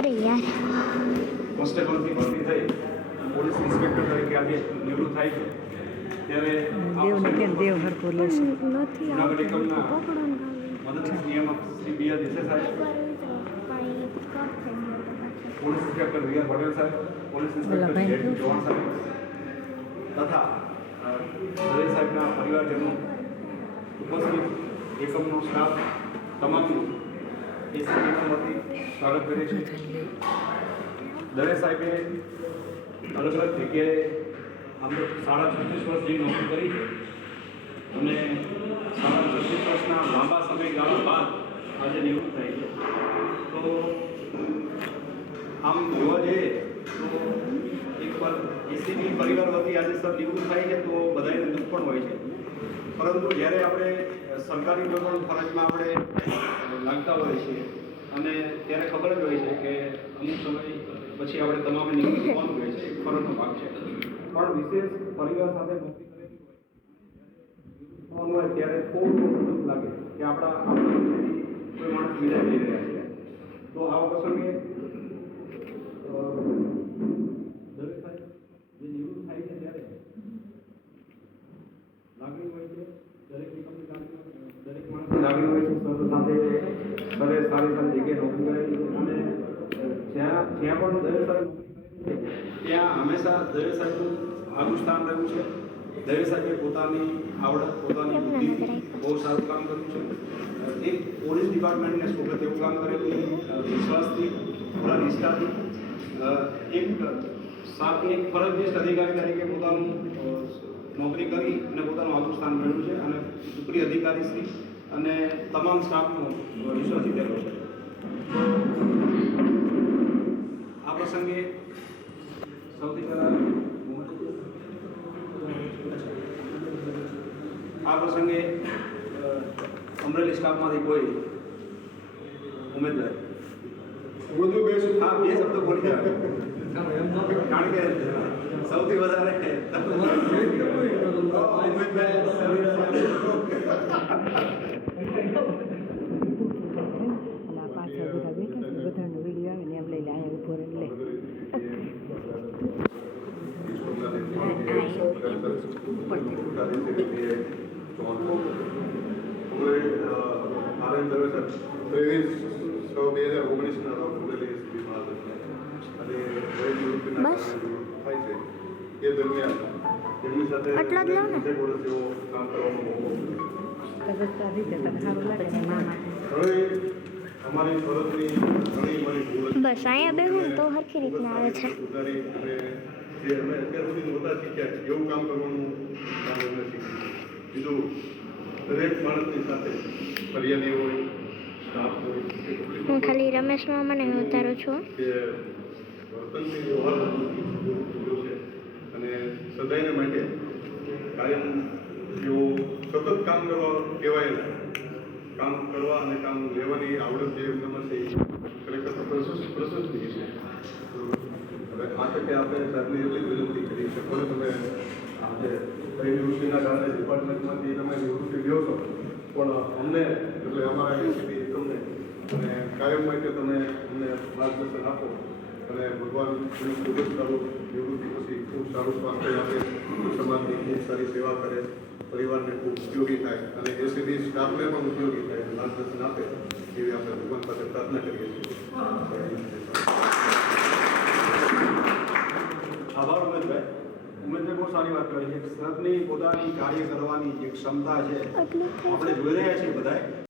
અરે યાર. કોન્સ્ટેબલની ભરતી થઈ. પોલીસ ઇન્સ્પેક્ટર તરીકે આજે નિવૃત્ત થાય છે. ત્યારે દેવને કેમ દેવ હરખો લેશે નથી જુનાગઢ આવતું મદદનીશ નિયામક Shri B R Desai saheb police inspector V R Patel saheb police inspector zed Chauhan સાહેબ તથા દરેક સાહેબના પરિવારજનો ઉપસ્થિત એકમનો સ્ટાફ તમામનું સ્વાગત કરે છે દવે સાહેબે અલગ અલગ જગ્યાએ આમ તો સાડા છત્રીસ વર્ષ જેવી નોકરી કરી છે. અને સાડા છત્રીસ વર્ષના લાંબા સમયગાળા બાદ આજે નિવૃત્ત થાય છે. તો આમ જોવા જઈએ તો એક વાર એસીબી પરિવાર વતી આજે સર નિવૃત્ત થાય છે તો બધાને દુઃખ પણ હોય છે. પરંતુ જ્યારે આપણે સરકારી કોઈ પણ ફરજમાં આપણે લાગતા હોઈએ છીએ, અને ત્યારે ખબર જ હોય છે કે અમુક સમય પછી આપણે તમામે નિવૃત્ત થવાનું હોય છે એક ફરજનો ભાગ છે. પણ વિશેષ પરિવાર સાથે નોકરી કરેલી હોય હોય ત્યારે ખૂબ દુઃખ લાગે કે આપણા આપણા કોઈ માણસ વિદાય લઈ રહ્યા છે. તો આ પ્રસંગે અ, દરેક સાહેબ જે નિવૃત્ત થાય છે ત્યારે લાગણી હોય છે દરેક નિગમની લાગણી હોય છે, દરેક માણસની લાગણી હોય છે સર સાથે સરે સારી સારી જગ્યાએ નોકરી કરેલી અને જ્યાં જ્યાં પણ દરેક સાહેબ ત્યાં હંમેશા દરેક સાહેબનું આગું સ્થાન રહ્યું છે. દરેક સાહેબે પોતાની આવડત, પોતાની બુદ્ધિ બહુ સારું કામ કર્યું છે. એક પોલીસ ડિપાર્ટમેન્ટને શોભે એવું કામ કરેલું વિશ્વાસથી પૂરા નિષ્ઠાથી એક સાથે એક ફરજનિષ્ઠ અધિકારી તરીકે પોતાનું નોકરી કરી અને પોતાનું આગું સ્થાન મેળવ્યું છે. અને ઉપરી અધિકારી શ્રી અને તમામ સ્ટાફનો વિશ્વાસ જીતેલો છે. આ પ્રસંગે સૌથી પહેલાં આ પ્રસંગે અમરેલી સ્ટાફમાંથી કોઈ ઉમેદવાર બધું બેસું હા બે શબ્દો બોલી જાય કારણ કે સૌથી વધારે અને આ પાછળ બધા બેઠા છે બધાનો વીડિયો આવે ને એમ લઈ લે અહીંયા ઊભો રહીને લે ત્રેવીસ છ બે હજાર ઓગણીસના રોજ અમરેલી એસપીમાં અને વય નિવૃત્તિના બસ. એ દરમિયાન એમની સાથે આટલા જ ને. કામ કરવાનો. બસ અહીંયા બેહું તો હરખી રીતના આવે છે જે અમે અત્યાર સુધી નહોતા શીખ્યા એવું કામ કરવાનું કામ અમે શીખ્યું બીજું દરેક માણસની સાથે ફરિયાદી હોય સ્ટાફ હોય હું ખાલી રમેશમાં મને ઉતારું છું. કે વર્તનથી વ્યવહાર છે. અને સદાયને માટે કાયમ જેવું સતત કામ કરવા કહેવાય કામ કરવા અને કામ લેવાની આવડત જે એમનામાં છે ખરેખર પ્રશંસનીય છે. હવે તકે આપણે સાહેબને એટલી વિનંતી કરી છે. પણ તમે આજે કઈ નિવૃત્તિના કારણે ડિપાર્ટમેન્ટમાંથી તમે નિવૃત્તિ લ્યો છો, પણ અમને એટલે અમારા એસીપી તમને અને કાયમ માટે તમે અમને માર્ગદર્શન આપો અને ભગવાન ખૂબ જ સારું નિવૃત્તિ ખૂબ સારું સ્વાસ્થ્ય આપે, સમાજની ખૂબ સારી સેવા કરે, પરિવારને ખૂબ ઉપયોગી થાય અને એસીબી સ્ટાફને પણ ઉપયોગી થાય, માર્ગદર્શન આપે એવી આપણે ભગવાન પાસે પ્રાર્થના કરીએ છીએ. આભાર ઉમેદભાઈ બહુ સારી વાત કરી છે. સરની પોતાની કાર્ય કરવાની જે ક્ષમતા છે આપણે જોઈ રહ્યા છીએ બધાએ.